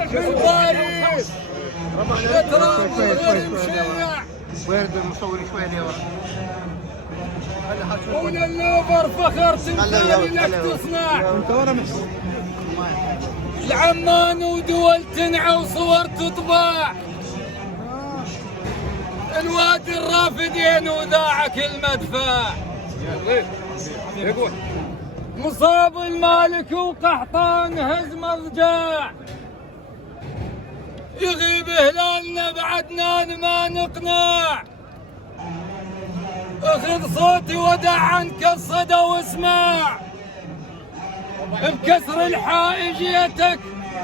الضاري يتراب غير مشيع ويرد المصور شوي لورا. ومن اللوفر فخر تمثالي لك تصنع العمان ودول تنعى وصور تطبع الوادي الرافدين وذاعك المدفع مصاب المالك وقحطان هزم الرجاع يغيب هلالنا بعدنان ما نقنع اخذ صوتي ودع عنك الصدى واسمع بكسر الحائجيتك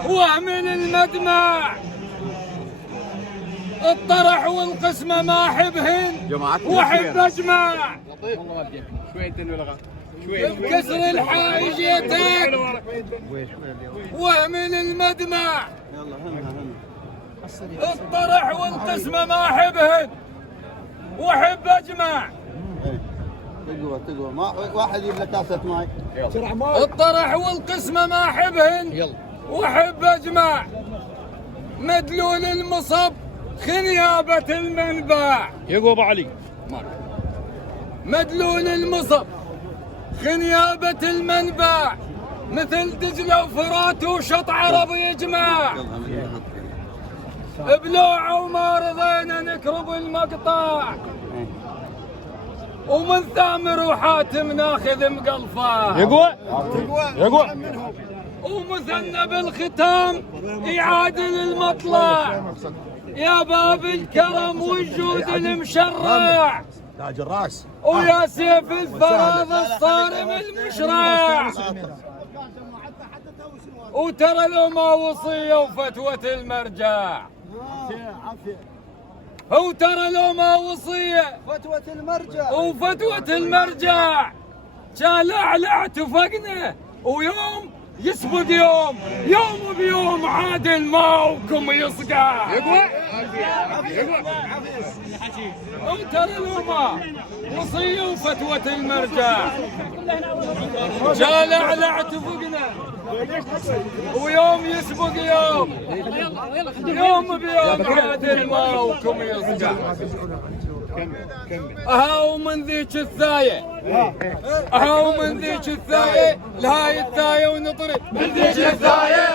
واهمل المدمع الطرح والقسمة ما احبهن واحب اجمع بكسر الحائجيتك واهمل المدمع الطرح والقسمة ما احبهن واحب اجمع تقوى ما واحد يجيب لك كاسة ماي. الطرح والقسمة ما احبهن واحب اجمع مدلول المصب خنيابة المنبع يقوى ابو علي مدلول المصب خنيابة المنبع مثل دجلة وفرات وشط عرب يجمع بلوعة وما رضينا نكرب المقطع ومن ثامر وحاتم ناخذ مقلفة يقوى ومثنى بالختام يعادل المطلع يا باب الكرم والجود المشرع تاج الراس ويا سيف الفراض الصارم المشرع وترى لو ما وصية وفتوة المرجع وترى لو ما وصية فتوة المرجع وفتوة المرجع شالع اتفقنا ويوم يسبق يوم بيوم عادل ماوكم يصقع وترى لو ما وصية وفتوة المرجع شالع اتفقنا ويوم يسبق يوم بيوم عادل ماوكم يصقع اهاو من ذيك الثاية اهاو من ذيك الثاية لهاي الثاية ونطري من ذيك الثاية